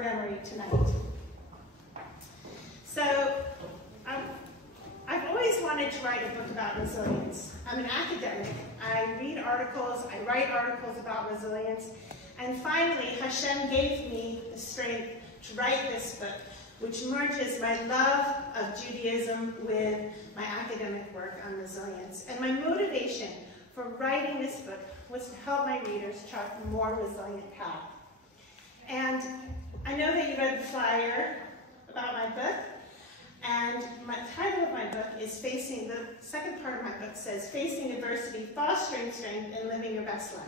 memory tonight. So, I've always wanted to write a book about resilience. I'm an academic. I read articles, I write articles about resilience, and finally Hashem gave me the strength to write this book, which merges my love of Judaism with my academic work on resilience. And my motivation for writing this book was to help my readers chart a more resilient path. And I know that you read the flyer about my book, and the title of my book is the second part of my book says, Facing Adversity, Fostering Strength, and Living Your Best Life.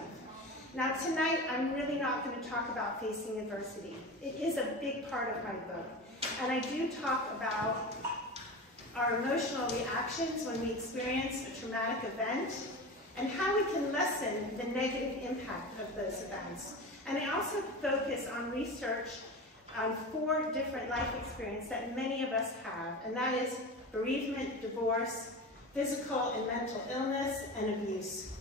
Now tonight, I'm really not going to talk about facing adversity. It is a big part of my book. And I do talk about our emotional reactions when we experience a traumatic event, and how we can lessen the negative impact of those events. And I also focus on research on 4 different life experiences that many of us have, and that is bereavement, divorce, physical and mental illness, and abuse.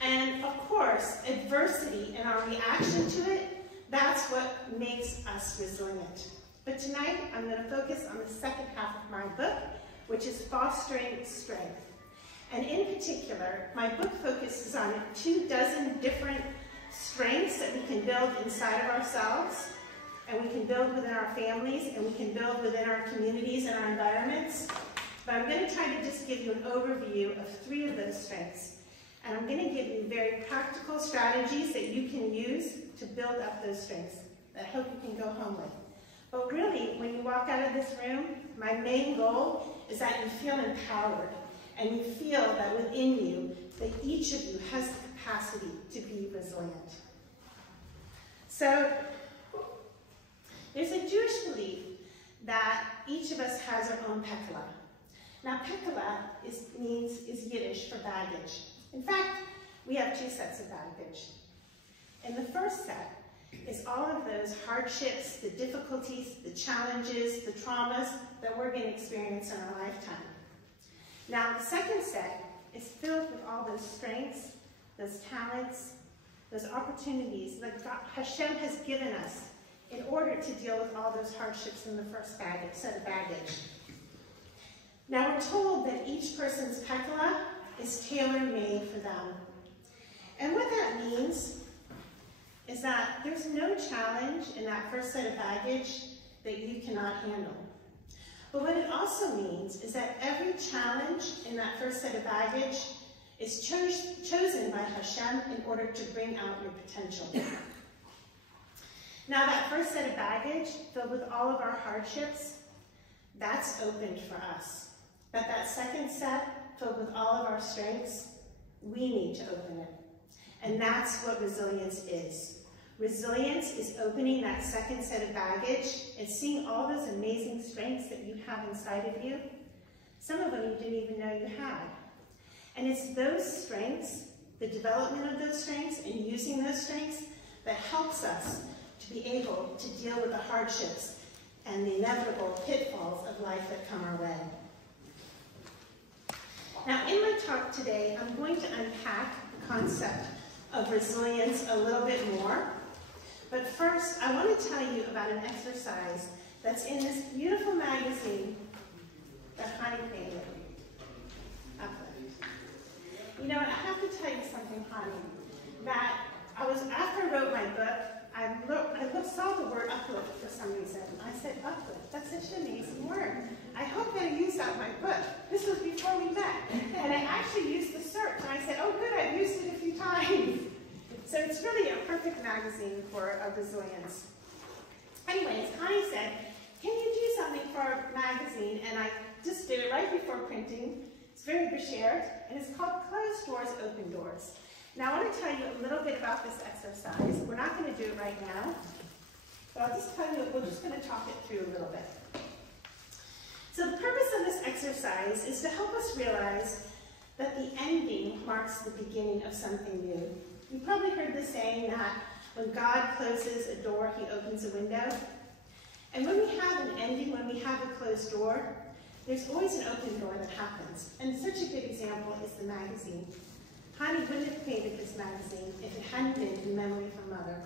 And of course, adversity and our reaction to it, that's what makes us resilient. But tonight, I'm going to focus on the second half of my book, which is fostering strength. And in particular, my book focuses on 24 different strengths that we can build inside of ourselves, and we can build within our families, and we can build within our communities and our environments. But I'm going to try to just give you an overview of 3 of those strengths. And I'm going to give you very practical strategies that you can use to build up those strengths that I hope you can go home with. But really, when you walk out of this room, my main goal is that you feel empowered, and you feel that within you, that each of you has the capacity to be resilient. So, there's a Jewish belief that each of us has our own pekala. Now, pekala is Yiddish for baggage. In fact, we have 2 sets of baggage. And the first set is all of those hardships, the difficulties, the challenges, the traumas that we're going to experience in our lifetime. Now, the second set is filled with all those strengths, those talents, those opportunities that Hashem has given us in order to deal with all those hardships in the first set of baggage. Now, we're told that each person's pekala is tailor-made for them. And what that means is that there's no challenge in that first set of baggage that you cannot handle. But what it also means is that every challenge in that first set of baggage is chosen by Hashem in order to bring out your potential. Now that first set of baggage, filled with all of our hardships, that's opened for us. But that second set, filled with all of our strengths, we need to open it. And that's what resilience is. Resilience is opening that second set of baggage and seeing all those amazing strengths that you have inside of you. Some of them you didn't even know you had. And it's those strengths, the development of those strengths and using those strengths, that helps us to be able to deal with the hardships and the inevitable pitfalls of life that come our way. Now, in my talk today, I'm going to unpack the concept of resilience a little bit more. But first, I want to tell you about an exercise that's in this beautiful magazine that Hani created, Uplift. You know, I have to tell you something, Hani, that after I wrote my book, I saw the word uplift for some reason. I said, uplift, that's such an amazing word. I hope that I used that in my book. This was before we met. And I actually used the search, and I said, oh good, I've used it a few times. So it's really a perfect magazine for resilience. Anyways, Connie said, can you do something for our magazine? And I just did it right before printing. It's very beshert, and it's called Closed Doors, Open Doors. Now I want to tell you a little bit about this exercise. We're not going to do it right now, but I'll just tell you, we're just going to talk it through a little bit. So the purpose of this exercise is to help us realize that the ending marks the beginning of something new. You've probably heard the saying that when God closes a door, he opens a window. And when we have an ending, when we have a closed door, there's always an open door that happens. And such a good example is the magazine. Hani wouldn't have created this magazine if it hadn't been in memory of her mother.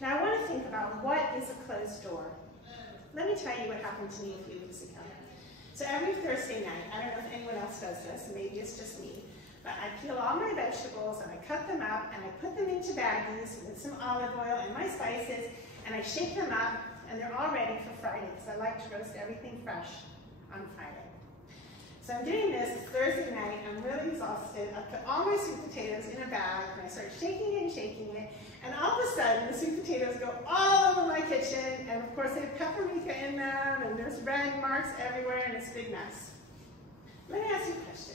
Now I want think about what is a closed door. Let me tell you what happened to me a few weeks ago. So every Thursday night, I don't know if anyone else does this, maybe it's just me, but I peel all my vegetables and I cut them up and I put them into baggies with some olive oil and my spices, and I shake them up, and they're all ready for Friday because I like to roast everything fresh on Friday. So I'm doing this, it's Thursday night, I'm really exhausted. I put all my sweet potatoes in a bag and I start shaking it, and all of a sudden the sweet potatoes go all over my kitchen, and of course they have paprika in them, and there's red marks everywhere, and it's a big mess. Let me ask you a question.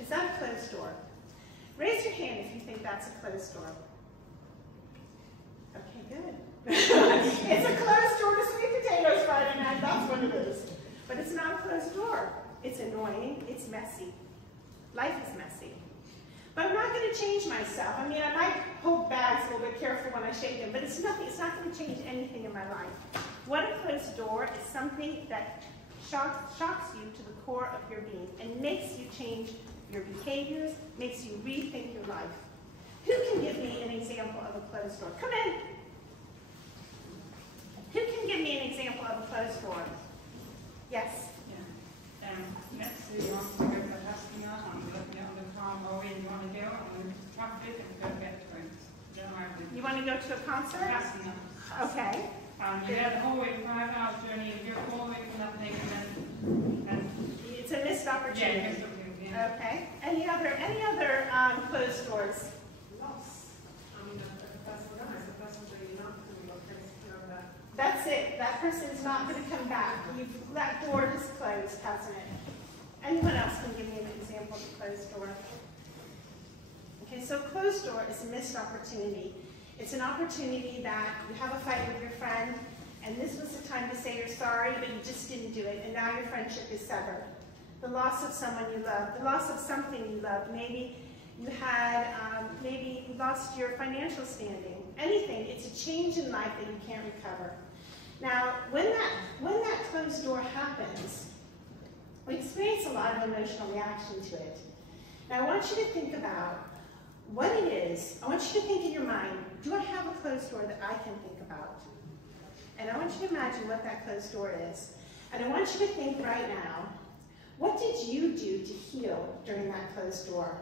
Is that a closed door? Raise your hand if you think that's a closed door. Okay, good. It's a closed door to sweet potatoes Friday night, that's what it is. But it's not a closed door. It's annoying, it's messy. Life is messy. But I'm not going to change myself. I mean, I might hold bags a little bit careful when I shake them, but it's not going to change anything in my life. What a closed door is something that shocks you to the core of your being and makes you change your behaviors, makes you rethink your life. Who can give me an example of a closed door? Come in. Who can give me an example of a closed door? Yes? Yeah. Let's say you want to go to a restaurant and looking at the time or where you want to go and trap it and go get drinks. You want to go to a concert? Restaurant. Okay. You have a whole way 5 hours journey, if you're all the way from nothing and it's a missed opportunity. Yeah, missed opportunity. Yeah. Okay. Any other closed doors? That's it. That person's not going to come back. That door is closed, hasn't it? Anyone else can give me an example of a closed door? Okay, so closed door is a missed opportunity. It's an opportunity that you have a fight with your friend, and this was the time to say you're sorry, but you just didn't do it, and now your friendship is severed. The loss of someone you love, the loss of something you loved. Maybe you had, maybe you lost your financial standing. Anything. It's a change in life that you can't recover. Now, when that closed door happens, we experience a lot of emotional reaction to it. Now, I want you to think about what it is. I want you to think in your mind, do I have a closed door that I can think about? And I want you to imagine what that closed door is. And I want you to think right now, what did you do to heal during that closed door?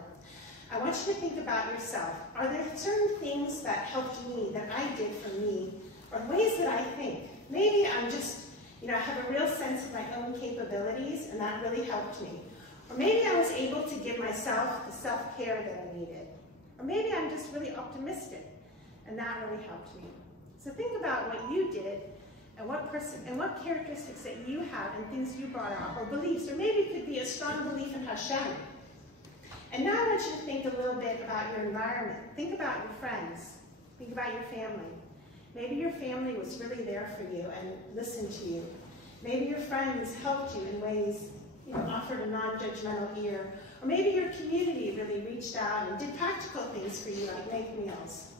I want you to think about yourself. Are there certain things that helped me, that I did for me, or ways that I think? Maybe I'm just, I have a real sense of my own capabilities, and that really helped me. Or maybe I was able to give myself the self-care that I needed. Or maybe I'm just really optimistic, and that really helped me. So think about what you did, and what characteristics that you have, and things you brought out, or beliefs, or maybe it could be a strong belief in Hashem. And now I want you to think a little bit about your environment. Think about your friends. Think about your family. Maybe your family was really there for you and listened to you. Maybe your friends helped you in ways, offered a non-judgmental ear. Or maybe your community really reached out and did practical things for you, like make meals.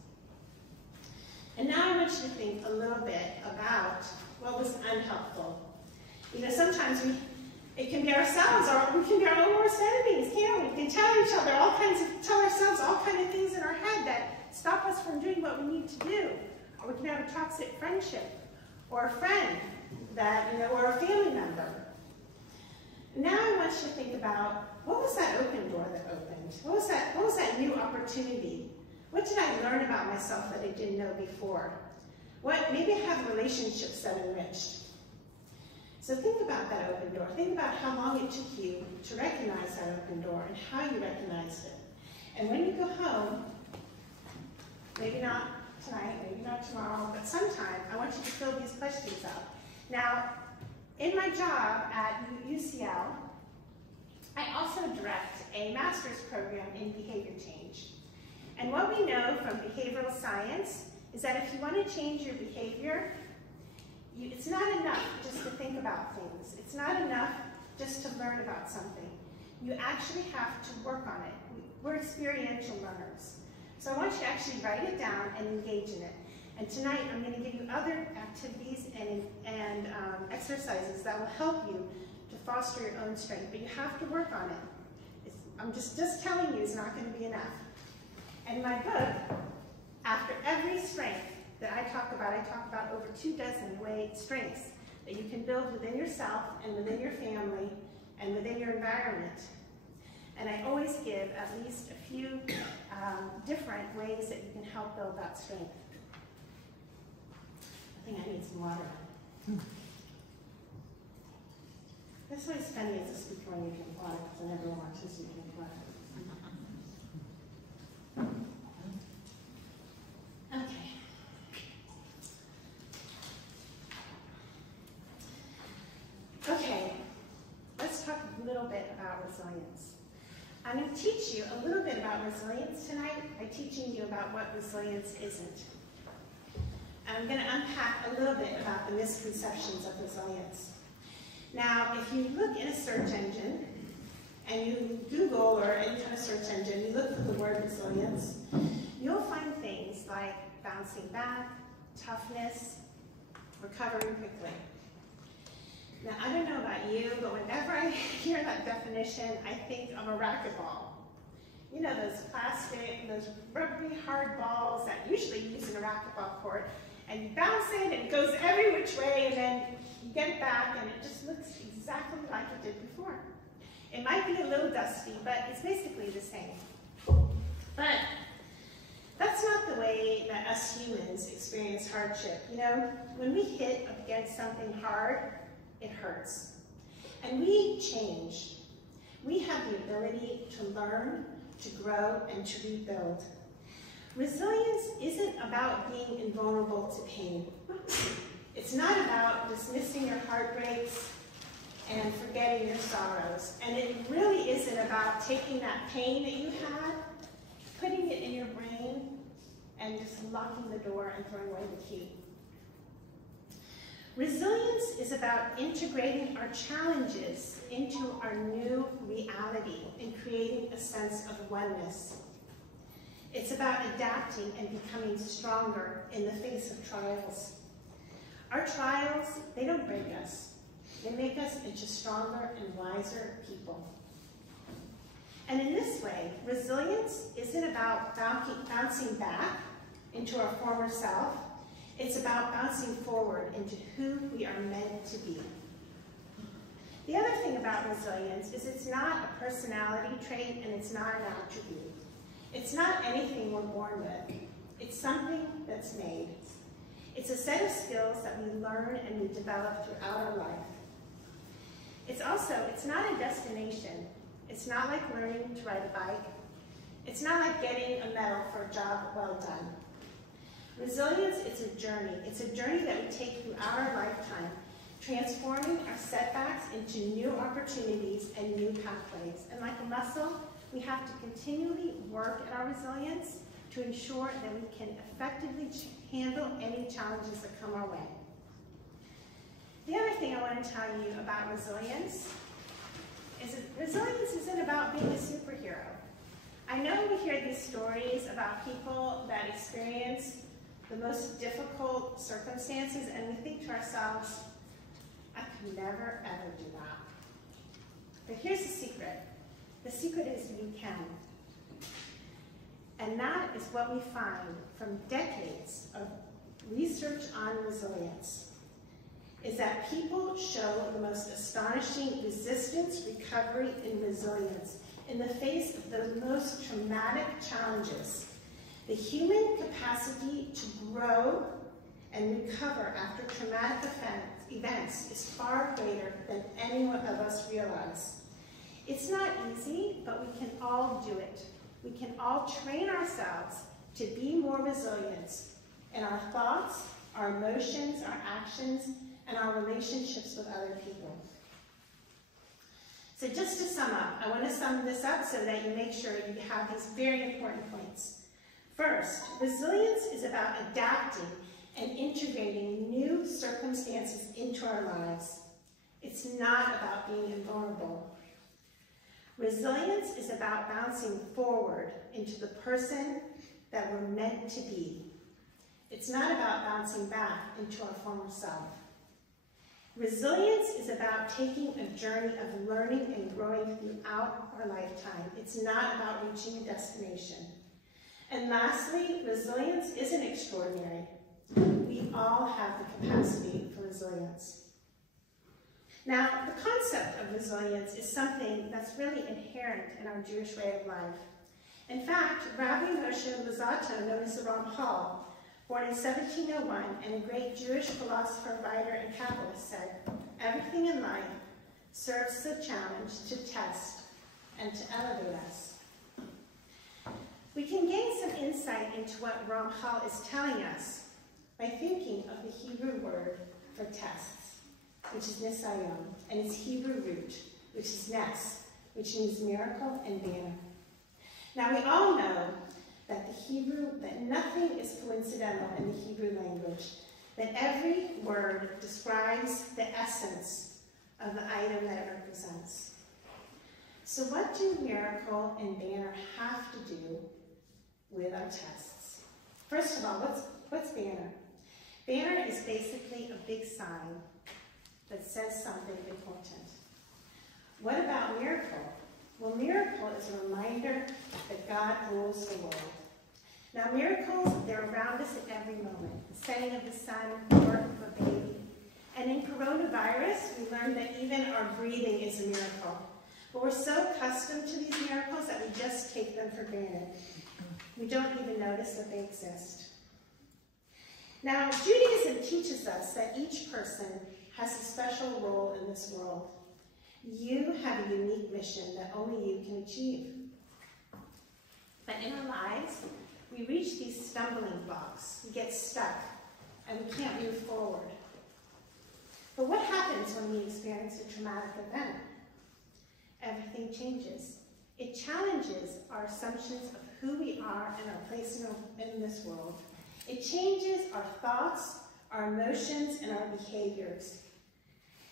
And now I want you to think a little bit about what was unhelpful. Sometimes it can be ourselves, or we can be our own worst enemies, can't we? We can tell each other tell ourselves all kinds of things in our head that stop us from doing what we need to do. Or we can have a toxic friendship, or a friend or a family member. Now I want you to think about, what was that open door that opened? What was that new opportunity? What did I learn about myself that I didn't know before? Maybe I have relationships that enriched. So think about that open door. Think about how long it took you to recognize that open door and how you recognized it. And when you go home, maybe not tonight, maybe not tomorrow, but sometime, I want you to fill these questions out. Now, in my job at UCL, I also direct a master's program in behavior change. And what we know from behavioral science is that if you want to change your behavior, it's not enough just to think about things. It's not enough just to learn about something. You actually have to work on it. We're experiential learners. So I want you to actually write it down and engage in it. And tonight I'm going to give you other activities and exercises that will help you to foster your own strength. But you have to work on it. I'm just telling you it's not going to be enough. And my book, After Every Strength, that I talk about over 24 strengths that you can build within yourself and within your family and within your environment. And I always give at least a few different ways that you can help build that strength. I think I need some water. That's why it's funny as a speaker when you drink water, because I never want to drink water. Okay. Okay, let's talk a little bit about resilience. I'm going to teach you a little bit about resilience tonight by teaching you about what resilience isn't. I'm going to unpack a little bit about the misconceptions of resilience. Now, if you look in a search engine, and you Google or any kind of search engine, you look for the word resilience, you'll find things like bouncing back, toughness, recovering quickly. Now, I don't know about you, but whenever I hear that definition, I think of a racquetball. You know, those plastic, those rubbery hard balls that usually you use in a racquetball court, and you bounce it, and it goes every which way, and then you get it back, and it just looks exactly like it did before. It might be a little dusty, but it's basically the same. But that's not the way that us humans experience hardship. You know, when we hit up against something hard, it hurts. And we change. We have the ability to learn, to grow, and to rebuild. Resilience isn't about being invulnerable to pain. It's not about dismissing your heartbreaks and forgetting your sorrows. And it really isn't about taking that pain that you had, putting it in your brain, and just locking the door and throwing away the key. Resilience is about integrating our challenges into our new reality and creating a sense of oneness. It's about adapting and becoming stronger in the face of trials. Our trials, they don't break us. They make us into stronger and wiser people. And in this way, resilience isn't about bouncing back into our former self. It's about bouncing forward into who we are meant to be. The other thing about resilience is it's not a personality trait and it's not an attribute. It's not anything we're born with. It's something that's made. It's a set of skills that we learn and we develop throughout our life. It's not a destination. It's not like learning to ride a bike. It's not like getting a medal for a job well done. Resilience is a journey. It's a journey that we take throughout our lifetime, transforming our setbacks into new opportunities and new pathways. And like a muscle, we have to continually work at our resilience to ensure that we can effectively handle any challenges that come our way. The other thing I want to tell you about resilience is that resilience isn't about being a superhero. I know we hear these stories about people that experience the most difficult circumstances, and we think to ourselves, I could never, ever do that. But here's the secret. The secret is you can. And that is what we find from decades of research on resilience, is that people show the most astonishing resistance, recovery, and resilience in the face of the most traumatic challenges. The human capacity to grow and recover after traumatic events is far greater than any one of us realize. It's not easy, but we can all do it. We can all train ourselves to be more resilient in our thoughts, our emotions, our actions, and our relationships with other people. So just to sum up, I want to sum this up so that you make sure you have these very important points. First, resilience is about adapting and integrating new circumstances into our lives. It's not about being invulnerable. Resilience is about bouncing forward into the person that we're meant to be. It's not about bouncing back into our former self. Resilience is about taking a journey of learning and growing throughout our lifetime. It's not about reaching a destination. And lastly, resilience isn't extraordinary. capacity for resilience. Now, the concept of resilience is something that's really inherent in our Jewish way of life. In fact, Rabbi Moshe Luzzatto, known as the Ramchal, born in 1701 and a great Jewish philosopher, writer, and Kabbalist, said, "Everything in life serves the challenge to test and to elevate us." We can gain some insight into what Ramchal is telling us by thinking of the Hebrew word for tests, which is nisayon, and its Hebrew root, which is nes, which means miracle and banner. Now we all know that that nothing is coincidental in the Hebrew language, that every word describes the essence of the item that it represents. So what do miracle and banner have to do with our tests? First of all, what's banner? Banner is basically a big sign that says something important. What about miracle? Well, miracle is a reminder that God rules the world. Now, miracles, they're around us at every moment. The setting of the sun, the birth of a baby. And in coronavirus, we learned that even our breathing is a miracle. But we're so accustomed to these miracles that we just take them for granted. We don't even notice that they exist. Now, Judaism teaches us that each person has a special role in this world. You have a unique mission that only you can achieve. But in our lives, we reach these stumbling blocks. We get stuck, and we can't move forward. But what happens when we experience a traumatic event? Everything changes. It challenges our assumptions of who we are and our place in this world. It changes our thoughts, our emotions, and our behaviors.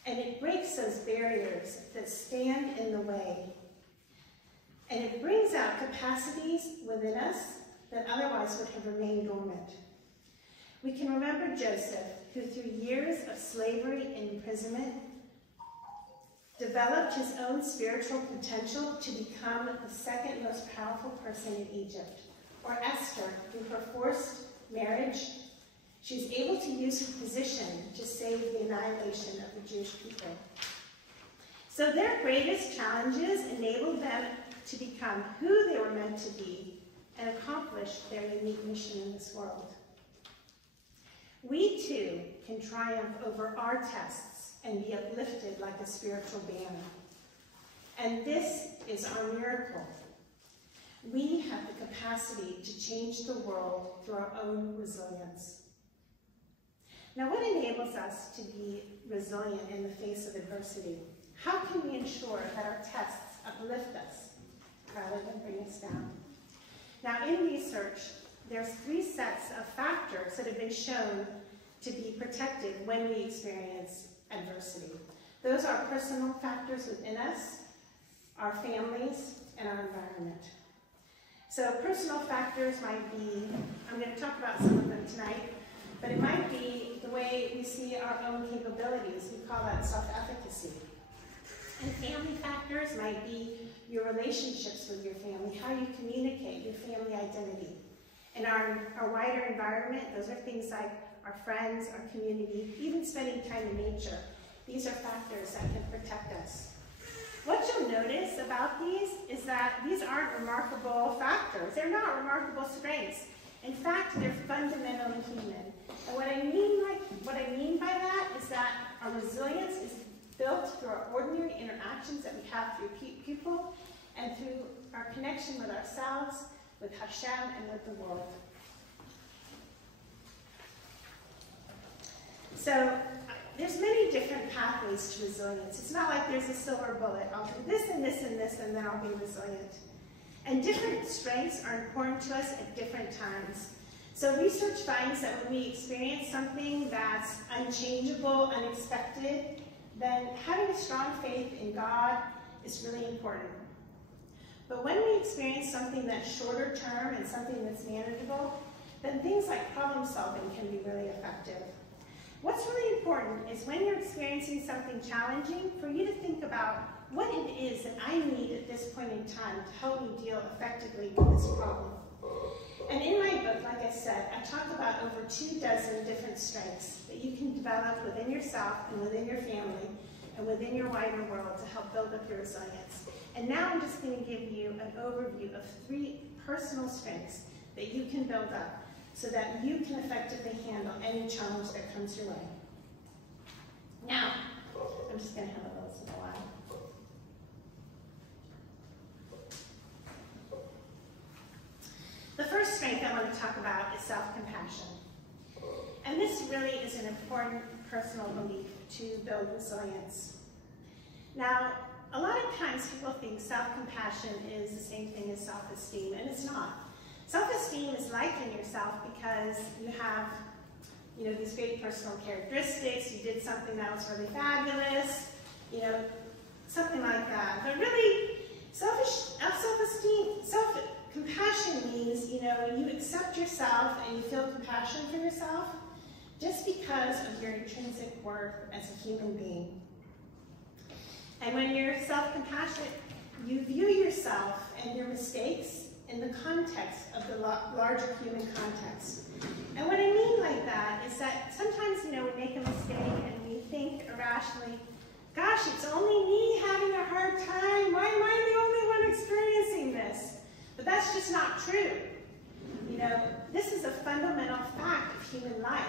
And it breaks those barriers that stand in the way. And it brings out capacities within us that otherwise would have remained dormant. We can remember Joseph, who through years of slavery and imprisonment, developed his own spiritual potential to become the second most powerful person in Egypt. Or Esther, through her forced marriage, she was able to use her position to save the annihilation of the Jewish people. So their greatest challenges enabled them to become who they were meant to be and accomplish their unique mission in this world. We too can triumph over our tests and be uplifted like a spiritual banner. And this is our miracle. We have the capacity to change the world through our own resilience. Now, what enables us to be resilient in the face of adversity? How can we ensure that our tests uplift us rather than bring us down? Now, in research, there's 3 sets of factors that have been shown to be protective when we experience adversity. Those are personal factors within us, our families, and our environment. So personal factors might be, I'm going to talk about some of them tonight, but it might be the way we see our own capabilities. We call that self-efficacy. And family factors might be your relationships with your family, how you communicate, your family identity. In our wider environment, those are things like our friends, our community, even spending time in nature. These are factors that can protect us. What you'll notice about these is that these aren't remarkable factors. They're not remarkable strengths. In fact, they're fundamentally human. And what I mean by that is that our resilience is built through our ordinary interactions that we have through people and through our connection with ourselves, with Hashem, and with the world. So there's many different pathways to resilience. It's not like there's a silver bullet. I'll do this and this and this, and then I'll be resilient. And different strengths are important to us at different times. So research finds that when we experience something that's unchangeable, unexpected, then having a strong faith in God is really important. But when we experience something that's shorter term and something that's manageable, then things like problem solving can be really effective. What's really important is when you're experiencing something challenging, for you to think about what it is that I need at this point in time to help me deal effectively with this problem. And in my book, like I said, I talk about over 24 different strengths that you can develop within yourself and within your family and within your wider world to help build up your resilience. And now I'm just going to give you an overview of 3 personal strengths that you can build up so that you can effectively handle any challenge that comes your way. Now, I'm just going to handle those in a while. The first strength I want to talk about is self-compassion. And this really is an important personal belief to build resilience. Now, a lot of times people think self-compassion is the same thing as self-esteem, and it's not. Self-esteem is liking yourself because you have, these great personal characteristics, you did something that was really fabulous, something like that. But really, self-esteem, self-compassion means, you accept yourself and you feel compassion for yourself just because of your intrinsic worth as a human being. And when you're self-compassionate, you view yourself and your mistakes in the context of the larger human context. And what I mean like that is that sometimes, we make a mistake and we think irrationally, gosh, it's only me having a hard time. Why am I the only one experiencing this? But that's just not true. This is a fundamental fact of human life,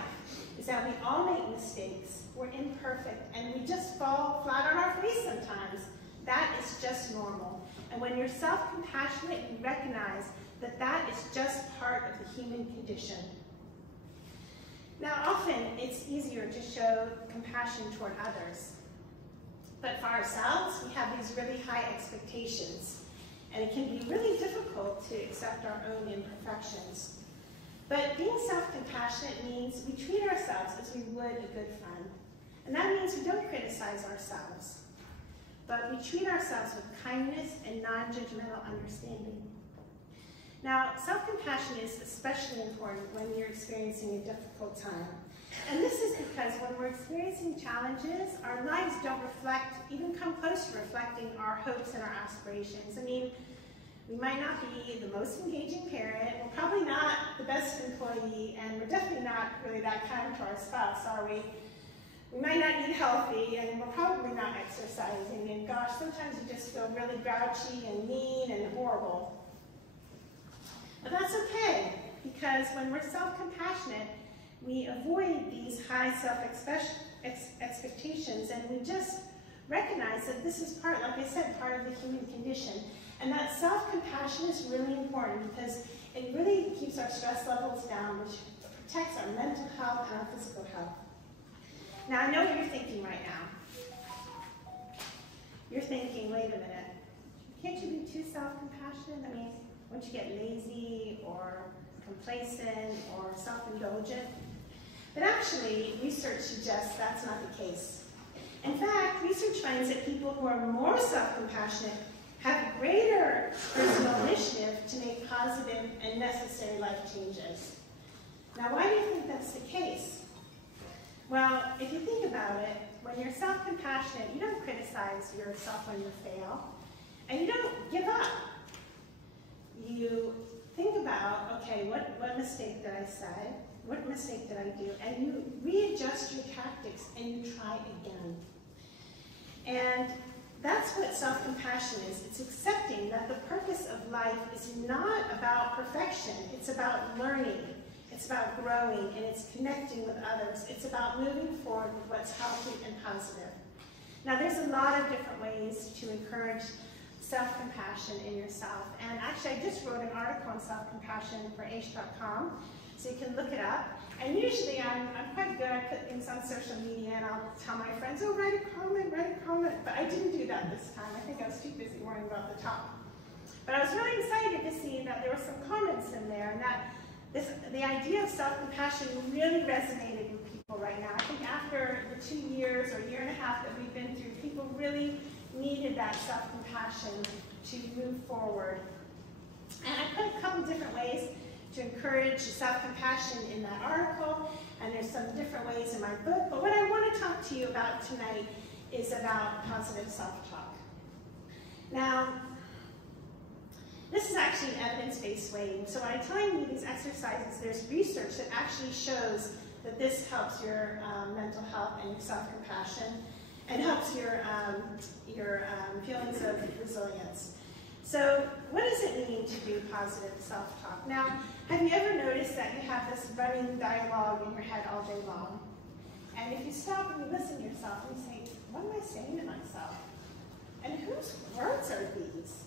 is that we all make mistakes. We're imperfect, and we just fall flat on our face sometimes. That is just normal. And when you're self-compassionate, you recognize that that is just part of the human condition. Now, often, it's easier to show compassion toward others. But for ourselves, we have these really high expectations. And it can be really difficult to accept our own imperfections. But being self-compassionate means we treat ourselves as we would a good friend. And that means we don't criticize ourselves, but we treat ourselves with kindness and non-judgmental understanding. Now, self-compassion is especially important when you're experiencing a difficult time. And this is because when we're experiencing challenges, our lives don't even come close to reflecting our hopes and our aspirations. I mean, we might not be the most engaging parent, we're probably not the best employee, and we're definitely not really that kind to our spouse, are we? We might not eat healthy, and we're probably not exercising, and gosh, sometimes you just feel really grouchy and mean and horrible. But that's okay, because when we're self-compassionate, we avoid these high self-expectations, and we just recognize that this is part, like I said, part of the human condition. And that self-compassion is really important because it really keeps our stress levels down, which protects our mental health and our physical health. Now, I know what you're thinking right now. You're thinking, wait a minute, can't you be too self-compassionate? I mean, won't you get lazy or complacent or self-indulgent? But actually, research suggests that's not the case. In fact, research finds that people who are more self-compassionate have greater personal initiative to make positive and necessary life changes. Now, why do you think that's the case? Well, if you think about it, when you're self-compassionate, you don't criticize yourself when you fail, and you don't give up. You think about, okay, what mistake did I say? What mistake did I do? And you readjust your tactics and you try again. And that's what self-compassion is. It's accepting that the purpose of life is not about perfection. It's about learning. It's about growing, and it's connecting with others. It's about moving forward with what's healthy and positive. Now, there's a lot of different ways to encourage self-compassion in yourself. And actually, I just wrote an article on self-compassion for Aish.com, so you can look it up. And usually, I'm quite good. I put things on social media, and I'll tell my friends, oh, write a comment. But I didn't do that this time. I think I was too busy worrying about the top. But I was really excited to see that there were some comments in there, and that the idea of self-compassion really resonated with people right now. I think after the 2 years or year and a half that we've been through, people really needed that self-compassion to move forward. And I put a couple different ways to encourage self-compassion in that article, and there's some different ways in my book. But what I want to talk to you about tonight is about positive self-talk. Now, this is actually an evidence-based way. So when I'm telling you these exercises, there's research that actually shows that this helps your mental health and your self-compassion, and helps your feelings of resilience. So what does it mean to do positive self-talk? Now, have you ever noticed that you have this running dialogue in your head all day long? And if you stop and you listen to yourself and you say, what am I saying to myself? And whose words are these?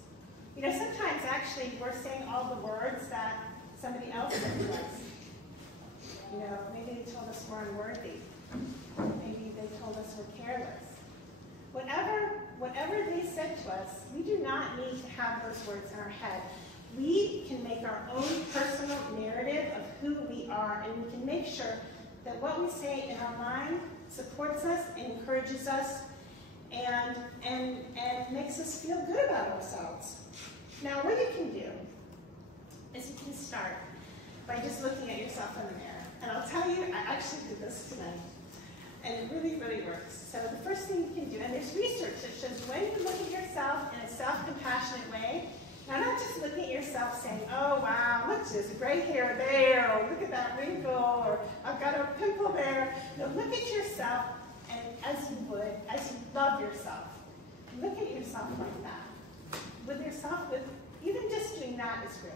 You know, sometimes actually we're saying all the words that somebody else said to us. You know, maybe they told us we're unworthy. Maybe they told us we're careless. Whatever they said to us, we do not need to have those words in our head. We can make our own personal narrative of who we are, and we can make sure that what we say in our mind supports us, encourages us, and makes us feel good about ourselves. Now, what you can do is you can start by just looking at yourself in the mirror. And I'll tell you, I actually did this tonight. And it really, really works. So the first thing you can do, and there's research that shows when you look at yourself in a self-compassionate way, now not just looking at yourself saying, oh wow, look, there's gray hair there, or look at that wrinkle, or I've got a pimple there. No, look at yourself and as you would, as you love yourself. Look at yourself like that. With yourself, even just doing that is great.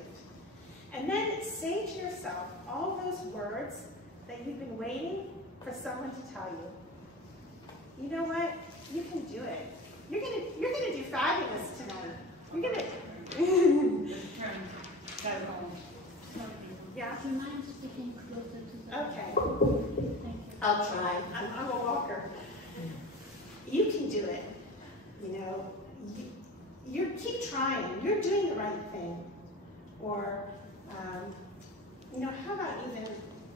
And then say to yourself all those words that you've been waiting for someone to tell you. You know what? You can do it. You're gonna do fabulous tonight. You're gonna. Yeah. Do you mind speaking closer to the? Okay. Thank you. I'll try. I'm a walker. You can do it. You know. You keep trying. You're doing the right thing. Or, you know, how about even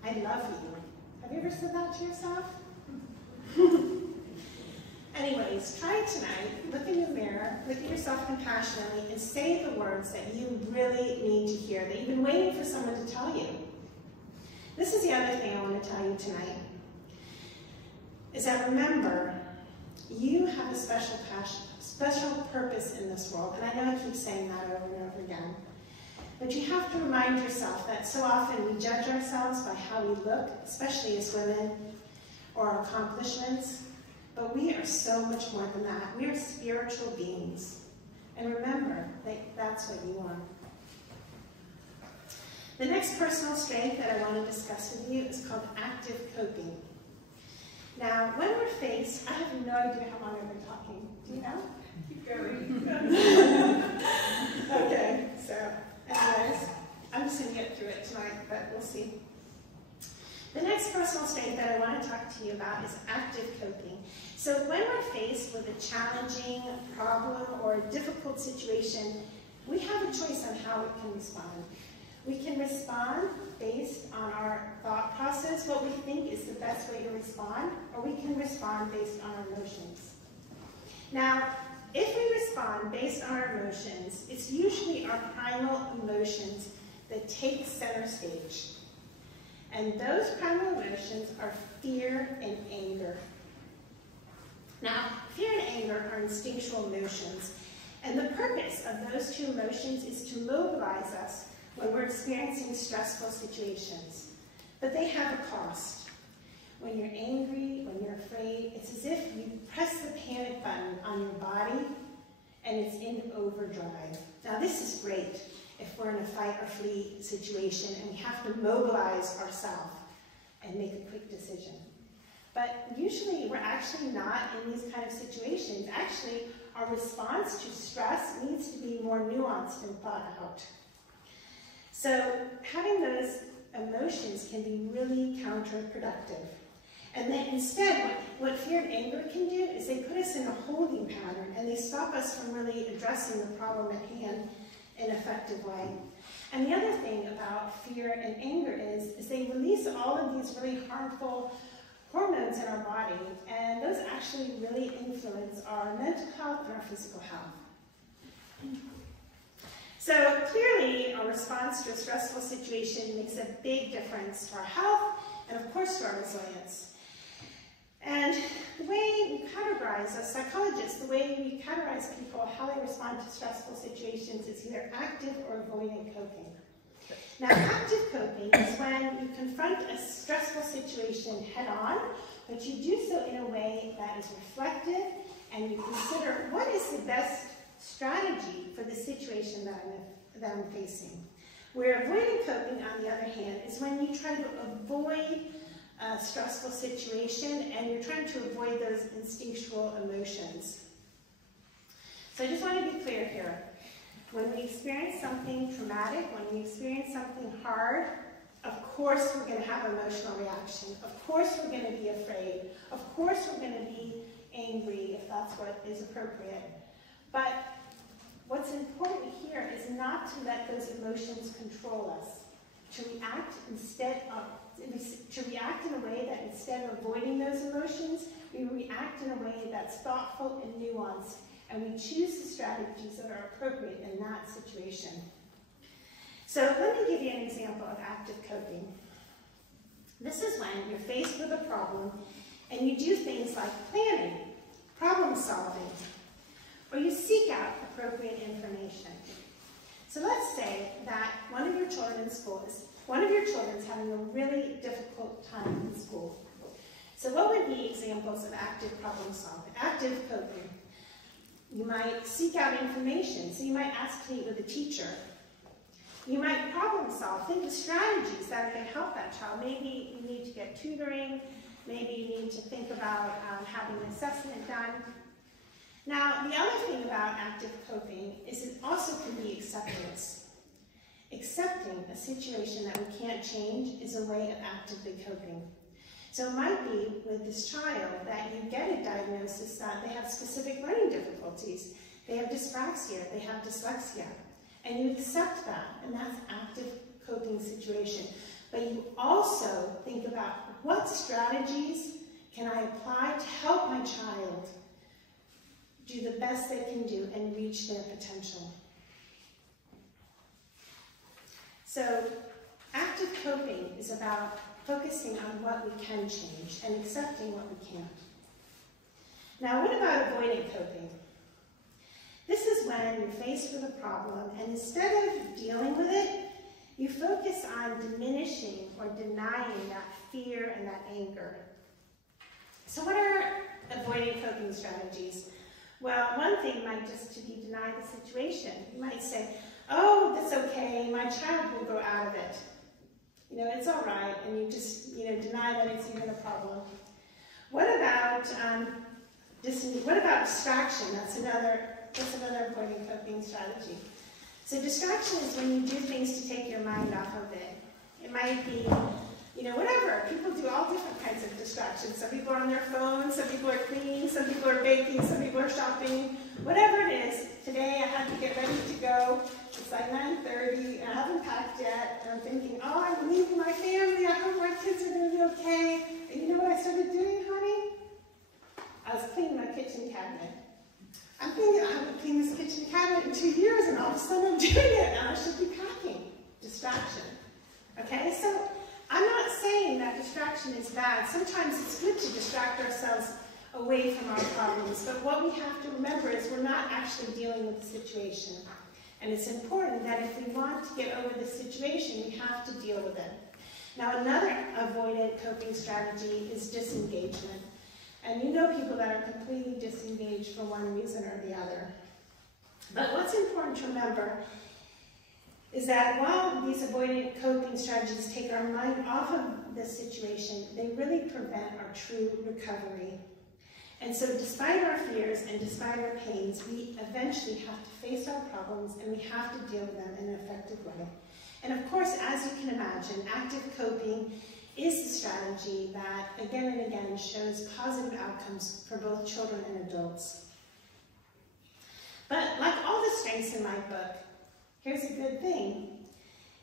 I love you? Have you ever said that to yourself? Anyways, try it tonight. Look in the mirror, look at yourself compassionately, and say the words that you really need to hear, that you've been waiting for someone to tell you. This is the other thing I want to tell you tonight, is that remember, you have a special passion, special purpose in this world, and I know I keep saying that over and over again. But you have to remind yourself that so often we judge ourselves by how we look, especially as women, or our accomplishments. But we are so much more than that. We are spiritual beings. And remember, that's what you are. The next personal strength that I want to discuss with you is called active coping. Now, when we're faced, I have no idea how long I've been talking. Do you know? Keep going. Okay, so anyways, I'm just going to get through it tonight, but we'll see. The next personal strength that I want to talk to you about is active coping. So when we're faced with a challenging problem or a difficult situation, we have a choice on how we can respond. We can respond based on our thought process, what we think is the best way to respond, or we can respond based on our emotions. Now, if we respond based on our emotions, it's usually our primal emotions that take center stage. And those primal emotions are fear and anger. Now, fear and anger are instinctual emotions, and the purpose of those two emotions is to mobilize us when we're experiencing stressful situations. But they have a cost. When you're angry, when you're afraid, it's as if you press the panic button on your body and it's in overdrive. Now, this is great if we're in a fight or flee situation and we have to mobilize ourselves and make a quick decision. But usually we're actually not in these kind of situations. Actually, our response to stress needs to be more nuanced and thought out. So having those emotions can be really counterproductive. And then instead, what fear and anger can do is they put us in a holding pattern and they stop us from really addressing the problem at hand in an effective way. And the other thing about fear and anger is they release all of these really harmful hormones in our body, and those actually really influence our mental health and our physical health. So clearly, our response to a stressful situation makes a big difference to our health and, of course, to our resilience. And the way we categorize, as psychologists, the way we categorize people, how they respond to stressful situations is either active or avoidant coping. Now, active coping is when you confront a stressful situation head-on, but you do so in a way that is reflective, and you consider what is the best strategy for the situation that I'm facing. Where avoidant coping, on the other hand, is when you try to avoid a stressful situation and you're trying to avoid those instinctual emotions. So I just want to be clear here. When we experience something traumatic, when we experience something hard, of course we're going to have emotional reaction. Of course we're going to be afraid. Of course we're going to be angry if that's what is appropriate. But what's important here is not to let those emotions control us. To react in a way that instead of avoiding those emotions, we react in a way that's thoughtful and nuanced, and we choose the strategies that are appropriate in that situation. So let me give you an example of active coping. This is when you're faced with a problem and you do things like planning, problem solving, or you seek out appropriate information. So let's say that one of your children is having a really difficult time in school. So what would be examples of active problem solving, active coping? You might seek out information. So you might ask to meet with a teacher. You might problem solve, think of strategies that are going to help that child. Maybe you need to get tutoring. Maybe you need to think about having an assessment done. Now, the other thing about active coping is it also can be acceptance. Accepting a situation that we can't change is a way of actively coping. So it might be with this child that you get a diagnosis that they have specific learning difficulties. They have dyspraxia, they have dyslexia. And you accept that, and that's active coping situation. But you also think about what strategies can I apply to help my child do the best they can do and reach their potential. So active coping is about focusing on what we can change and accepting what we can't. Now, what about avoidant coping? This is when you're faced with a problem, and instead of dealing with it, you focus on diminishing or denying that fear and that anger. So what are avoidant coping strategies? Well, one thing might just to be deny the situation. You might say, oh, that's okay, my child will grow out of it. You know, it's all right, and you just, deny that it's even a problem. What about distraction? That's another avoidant coping strategy. So distraction is when you do things to take your mind off of it. It might be, whatever. People do all different kinds of distractions. Some people are on their phones, some people are cleaning, some people are baking, some people are shopping. Whatever it is, today I had to get ready to go. It's like 9:30, and I haven't packed yet, and I'm thinking, oh, I'm leaving my family, I hope my kids are going to be okay. And you know what I started doing, honey? I was cleaning my kitchen cabinet. I'm thinking, I haven't cleaned this kitchen cabinet in 2 years, and all of a sudden I'm doing it, and I should be packing. Distraction. Okay, so I'm not saying that distraction is bad. Sometimes it's good to distract ourselves away from our problems, but what we have to remember is we're not actually dealing with the situation. And it's important that if we want to get over the situation, we have to deal with it. Now, another avoidant coping strategy is disengagement. And you know people that are completely disengaged for one reason or the other. But what's important to remember is that while these avoidant coping strategies take our mind off of the situation, they really prevent our true recovery. And so despite our fears and despite our pains, we eventually have to face our problems and we have to deal with them in an effective way. And of course, as you can imagine, active coping is the strategy that again and again shows positive outcomes for both children and adults. But like all the strengths in my book, here's a good thing,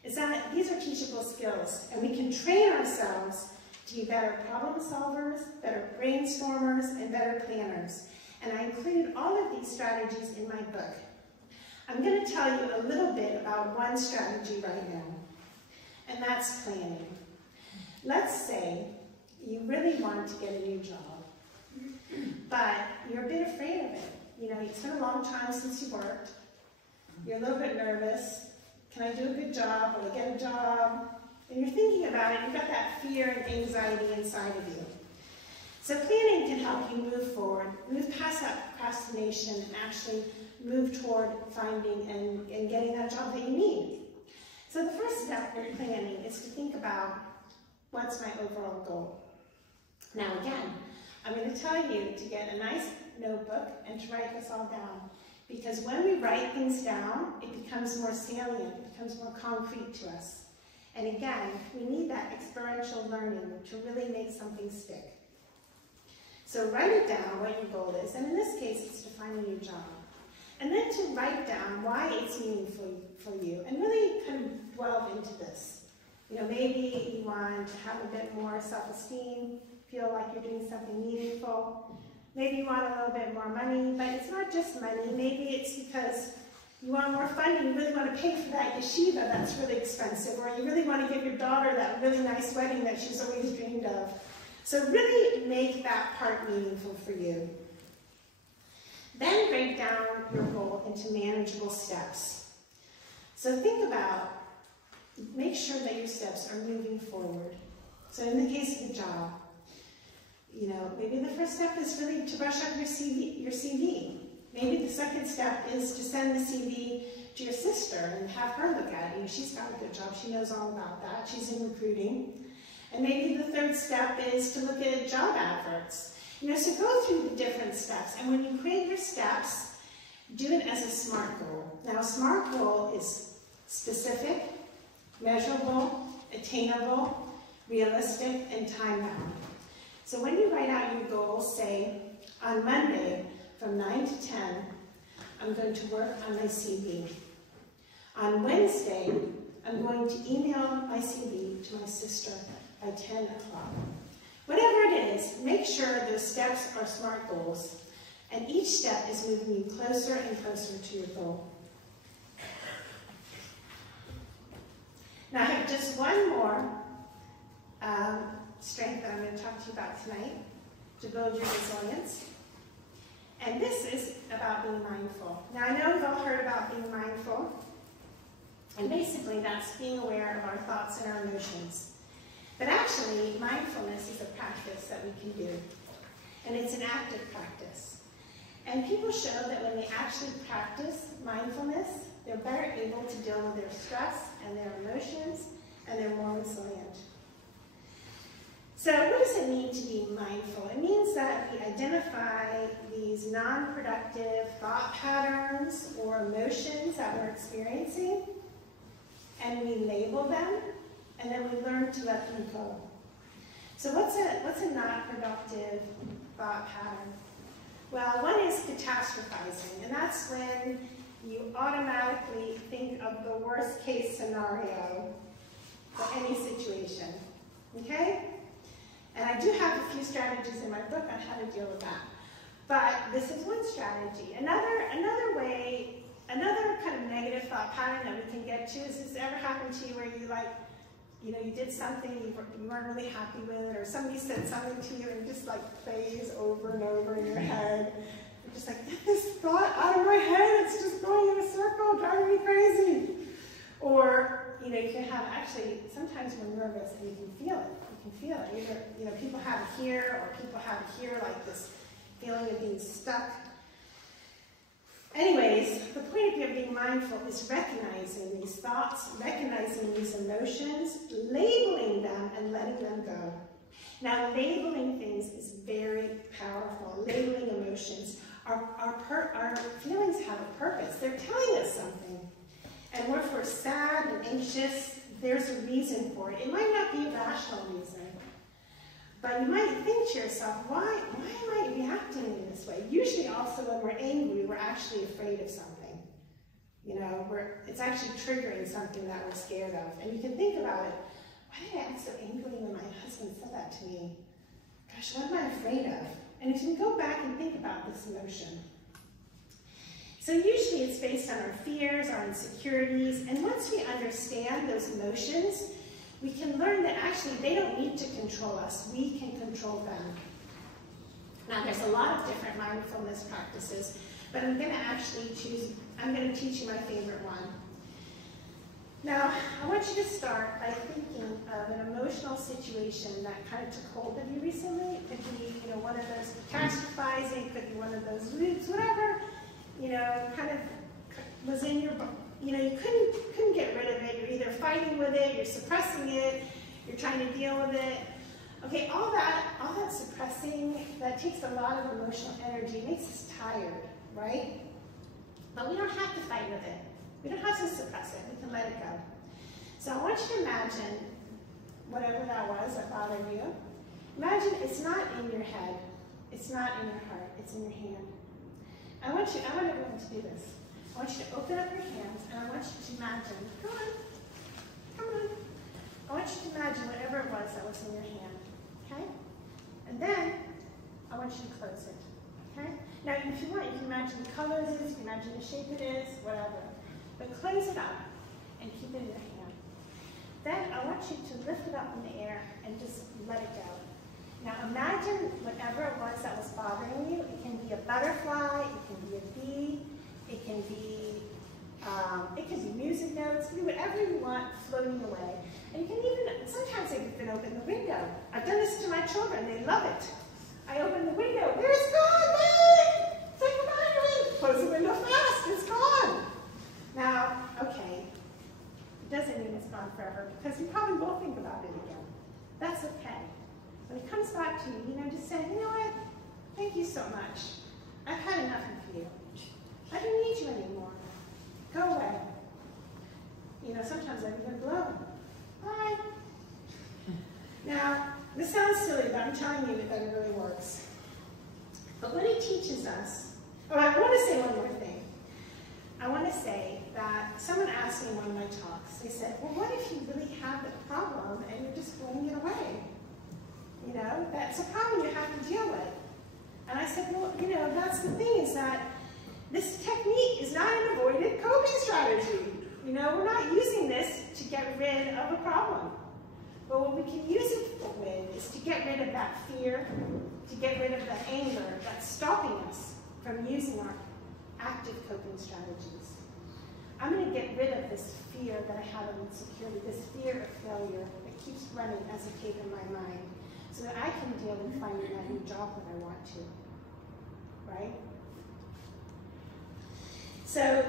is that these are teachable skills, and we can train ourselves to be better problem solvers, better brainstormers, and better planners. And I include all of these strategies in my book. I'm going to tell you a little bit about one strategy right now, and that's planning. Let's say you really want to get a new job, but you're a bit afraid of it. It's been a long time since you worked. You're a little bit nervous, Can I do a good job? Will I get a job? And you're thinking about it, you've got that fear and anxiety inside of you. So planning can help you move forward, move past that procrastination, and actually move toward finding and getting that job that you need. So the first step in planning is to think about, what's my overall goal? Now again, I'm going to tell you to get a nice notebook and to write this all down. Because when we write things down, it becomes more salient, it becomes more concrete to us. And again, we need that experiential learning to really make something stick. So write it down what your goal is, and in this case, it's to find a new job. And then to write down why it's meaningful for you, and really kind of delve into this. You know, maybe you want to have a bit more self-esteem, feel like you're doing something meaningful. Maybe you want a little bit more money, but it's not just money. Maybe it's because you want more funding, you really want to pay for that yeshiva that's really expensive, or you really want to give your daughter that really nice wedding that she's always dreamed of. So really make that part meaningful for you. Then break down your goal into manageable steps. So think about, make sure that your steps are moving forward. So in the case of the job, you know, maybe the first step is really to brush up your CV. Maybe the second step is to send the CV to your sister and have her look at it. She's got a good job. She knows all about that. She's in recruiting. And maybe the third step is to look at job adverts. You know, so go through the different steps. And when you create your steps, do it as a SMART goal. Now, a SMART goal is specific, measurable, attainable, realistic, and time-bound. So when you write out your goals, say, on Monday, from 9 to 10, I'm going to work on my CV. On Wednesday, I'm going to email my CV to my sister by 10 o'clock. Whatever it is, make sure those steps are SMART goals, and each step is moving you closer and closer to your goal. Now I have just one more strength that I'm going to talk to you about tonight to build your resilience. And this is about being mindful. Now I know we've all heard about being mindful, and basically that's being aware of our thoughts and our emotions. But actually, mindfulness is a practice that we can do, and it's an active practice. And people show that when they actually practice mindfulness, they're better able to deal with their stress and their emotions, and they're more resilient. So what does it mean to be mindful? It means that we identify these non-productive thought patterns or emotions that we're experiencing, and we label them, and then we learn to let them go. So what's a non-productive thought pattern? Well, one is catastrophizing, and that's when you automatically think of the worst case scenario for any situation, okay? And I do have a few strategies in my book on how to deal with that. But this is one strategy. Another way, another kind of negative thought pattern that we can get to is, this ever happened to you where you you did something you weren't really happy with it, or somebody said something to you and it just plays over and over in your head. You're just get this thought out of my head, it's just going in a circle, driving me crazy. Or, you can have, actually, sometimes we're nervous and you can feel it. You can feel it. Either, people have it here, or people have it here, like this feeling of being stuck. Anyways, the point of being mindful is recognizing these thoughts, recognizing these emotions, labeling them, and letting them go. Now, labeling things is very powerful. Labeling emotions. Our feelings have a purpose. They're telling us something. And if we're sad and anxious, there's a reason for it. It might not be a rational reason. But you might think to yourself, why am I reacting in this way? Usually also when we're angry, we're actually afraid of something. It's actually triggering something that we're scared of. And you can think about it, why did I act so angrily when my husband said that to me? Gosh, what am I afraid of? And if you go back and think about this emotion. So usually it's based on our fears, our insecurities, and once we understand those emotions, we can learn that actually they don't need to control us, we can control them. Now there's a lot of different mindfulness practices, but I'm going to teach you my favorite one. Now, I want you to start by thinking of an emotional situation that kind of took hold of you recently. It could be, one of those catastrophizing, it could be one of those loops, whatever, kind of was in your, you couldn't get rid of it. You're either fighting with it, you're suppressing it, you're trying to deal with it. Okay, all that suppressing, that takes a lot of emotional energy. It makes us tired, right? But we don't have to fight with it. We don't have to suppress it. We can let it go. So I want you to imagine whatever that was that bothered you. Imagine it's not in your head. It's not in your heart. It's in your hand. I want everyone to do this. I want you to open up your hands, and I want you to imagine, come on. I want you to imagine whatever it was that was in your hand, okay? And then I want you to close it, okay? Now, if you want, you can imagine the color it is, you can imagine the shape it is, whatever. But close it up and keep it in your hand. Then I want you to lift it up in the air and just let it go. Now imagine whatever it was that was bothering you. It can be a butterfly, it can be a bee, it can be music notes, do whatever you want floating away. And you can even, sometimes you can open the window. I've done this to my children, they love it. I open the window, there it's gone, babe! Say goodbye to it. Close the window fast, it's gone. Now, okay, it doesn't mean it's gone forever because you probably will think about it again. That's okay. When it comes back to you, just say, you know what? Thank you so much. I've had enough of you. I don't need you anymore. Go away. Sometimes I'm even blown. Bye. Now, this sounds silly, but I'm telling you that it really works. But what it teaches us, I want to say one more thing. I want to say that someone asked me in one of my talks, they said, well, what if you really have the problem and you're just blowing it away? That's a problem you have to deal with. And I said, well, that's the thing is that this technique is not an avoidant coping strategy. We're not using this to get rid of a problem. But what we can use it with is to get rid of that fear, to get rid of the anger that's stopping us from using our active coping strategies. I'm going to get rid of this fear that I have of insecurity, this fear of failure that keeps running as a tape in my mind, so that I can deal with finding that new job that I want to, right? So,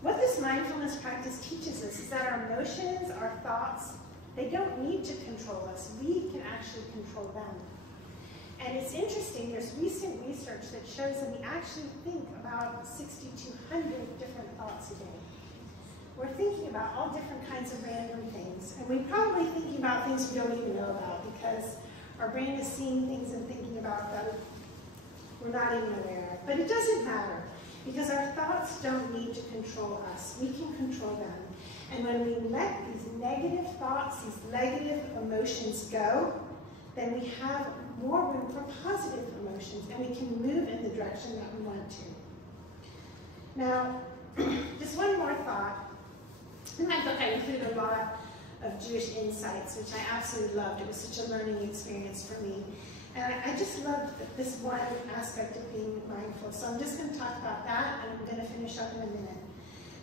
what this mindfulness practice teaches us is that our emotions, our thoughts, they don't need to control us. We can actually control them. And it's interesting, there's recent research that shows that we actually think about 60 to 100 different thoughts a day. We're thinking about all different kinds of random things. And we're probably thinking about things we don't even know about because our brain is seeing things and thinking about that we're not even aware of. But it doesn't matter because our thoughts don't need to control us. We can control them. And when we let these negative thoughts, these negative emotions go, then we have more room for positive emotions and we can move in the direction that we want to. Now, just one more thought. In my book, I included a lot of Jewish insights, which I absolutely loved. It was such a learning experience for me. And I just loved this one aspect of being mindful. So I'm just going to talk about that, and I'm going to finish up in a minute.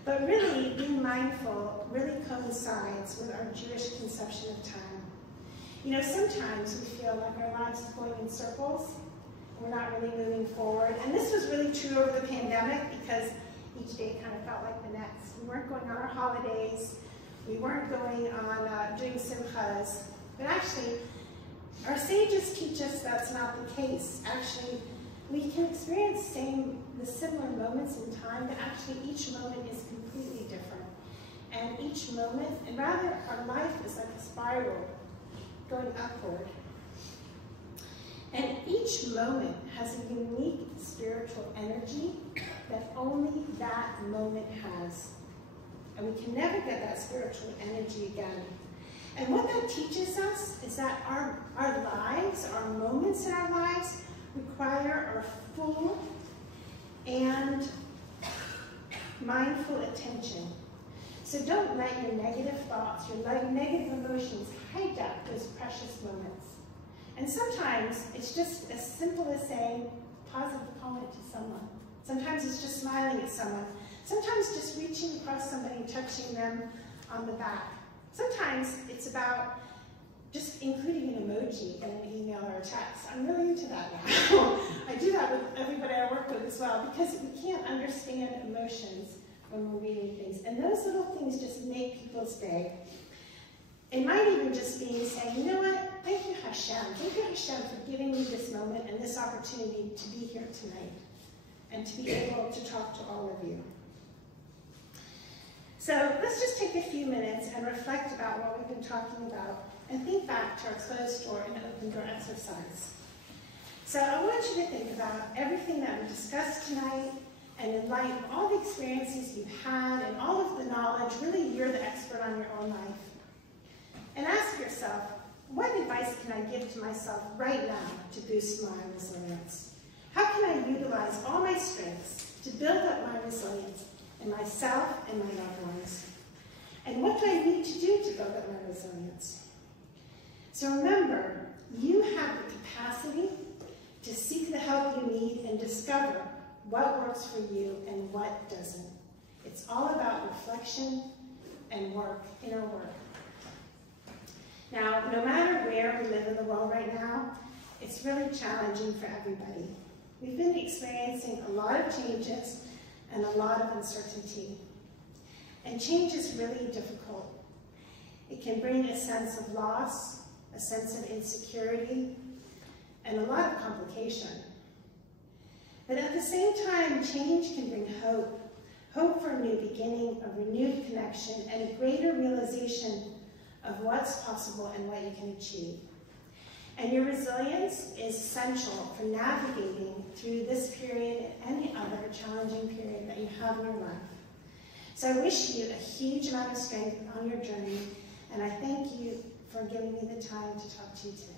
But really, being mindful really coincides with our Jewish conception of time. Sometimes we feel like our lives is going in circles. We're not really moving forward. And this was really true over the pandemic because each day kind of felt like the next. We weren't going on our holidays. We weren't going on doing simchas. But actually, our sages teach us that's not the case. Actually, we can experience the similar moments in time, but actually each moment is completely different. And each moment, and rather our life is like a spiral going upward. And each moment has a unique spiritual energy that only that moment has. And we can never get that spiritual energy again. And what that teaches us is that our lives, our moments in our lives, require our full and mindful attention. So don't let your negative thoughts, your negative emotions hijack those precious moments. And sometimes it's just as simple as saying positive comment to someone. Sometimes it's just smiling at someone. Sometimes just reaching across somebody and touching them on the back. Sometimes it's about just including an emoji in an email or a text. I'm really into that now. I do that with everybody I work with as well, because we can't understand emotions when we're reading things. And those little things just make people's day. It might even just be saying, you know what, thank you Hashem. Thank you Hashem for giving me this moment and this opportunity to be here tonight and to be able to talk to all of you. So let's just take a few minutes and reflect about what we've been talking about and think back to our closed door and open door exercise. So I want you to think about everything that we discussed tonight, and in light of all the experiences you've had and all of the knowledge, really you're the expert on your own life. And ask yourself, what advice can I give to myself right now to boost my resilience? How can I utilize all my strengths to build up my resilience in myself and my loved ones? And what do I need to do to build up my resilience? So remember, you have the capacity to seek the help you need and discover what works for you and what doesn't. It's all about reflection and work, inner work. Now, no matter where we live in the world right now, it's really challenging for everybody. We've been experiencing a lot of changes and a lot of uncertainty. And change is really difficult. It can bring a sense of loss, a sense of insecurity, and a lot of complication. But at the same time, change can bring hope. Hope for a new beginning, a renewed connection, and a greater realization of what's possible and what you can achieve. And your resilience is essential for navigating through this period and any other challenging period that you have in your life. So I wish you a huge amount of strength on your journey, and I thank you for giving me the time to talk to you today.